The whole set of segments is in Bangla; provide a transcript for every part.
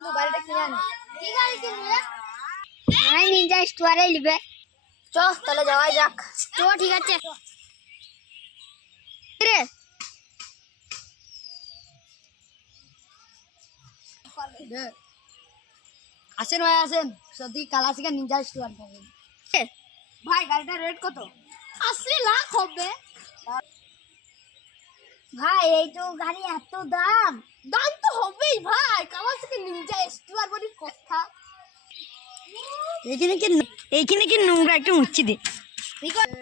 গাড়িটা কিনে আনি। কি গাড়ি কিনবে? নাই নিনজা স্টোরে নিবে। চ তাহলে যাওয়াই যাক। তো ঠিক আছে। রে আসেন ভাই আসেন, সত্যি কালাসিকা নিনজা স্টোর পাবেন। ভাই গাড়িটার রেট কত? 80 লাখ হবে। ভাই এই তো গাড়ি এত দাম। দাম তো হবেই ভাই, কালাসিকা নিনজা স্টোর বলি কথা। এইখানে কি নোংরা একটু মুচ্ছি দে। ঠিক আছে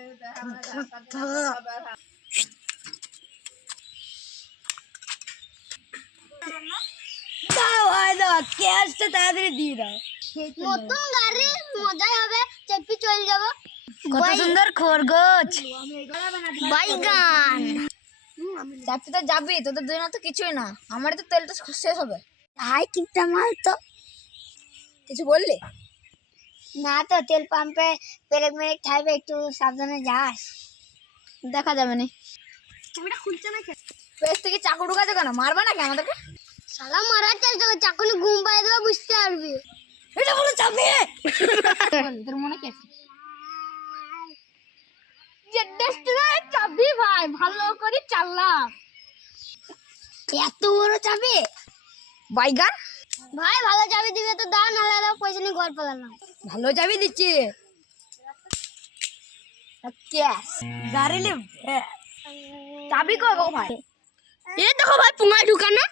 দাও ভাই দাও, ক্যাশটা তাড়াতাড়ি দিয়ে দাও। নতুন গাড়ি মজাই হবে, চেপি চলে যাব। কত সুন্দর খরগোশ। বাইগান চাপতে তো যাবি, তোদের জন্য তো কিছুই না, আমার তো তেলটা শেষ হবে। হাই কিপটা মাল তো। কিছু বললি? না তো তেল পাম্পে ব্রেক মেরেক খাইবে, একটু সাবধানে যাস। দেখা যাবে না। চাবিটা খুলছে না কেন? পেছ থেকে চাকু ঢুকাছে কেন? মারবা নাকি আমাদেরকে? শালা মারার চেষ্টা করছে, চাকুনি ঘুম পাড়িয়ে দেবে, বুঝতে পারবি। এটা বলে চাবি তোর মনে কি আছে? চাবি ভাই ভালো করে চাললাম। এত বড় চাবি বাইগান ভাই, ভালো চাবি দিবে তো দাও, নাহলে পয়সা নিয়ে ঘর পালালাম। ভালো চাবি দিচ্ছি। ক্যাশ গাড়ি লে চাবি কো ভাই? এই দেখো ভাই পুঙ্গায় ঢুকানো।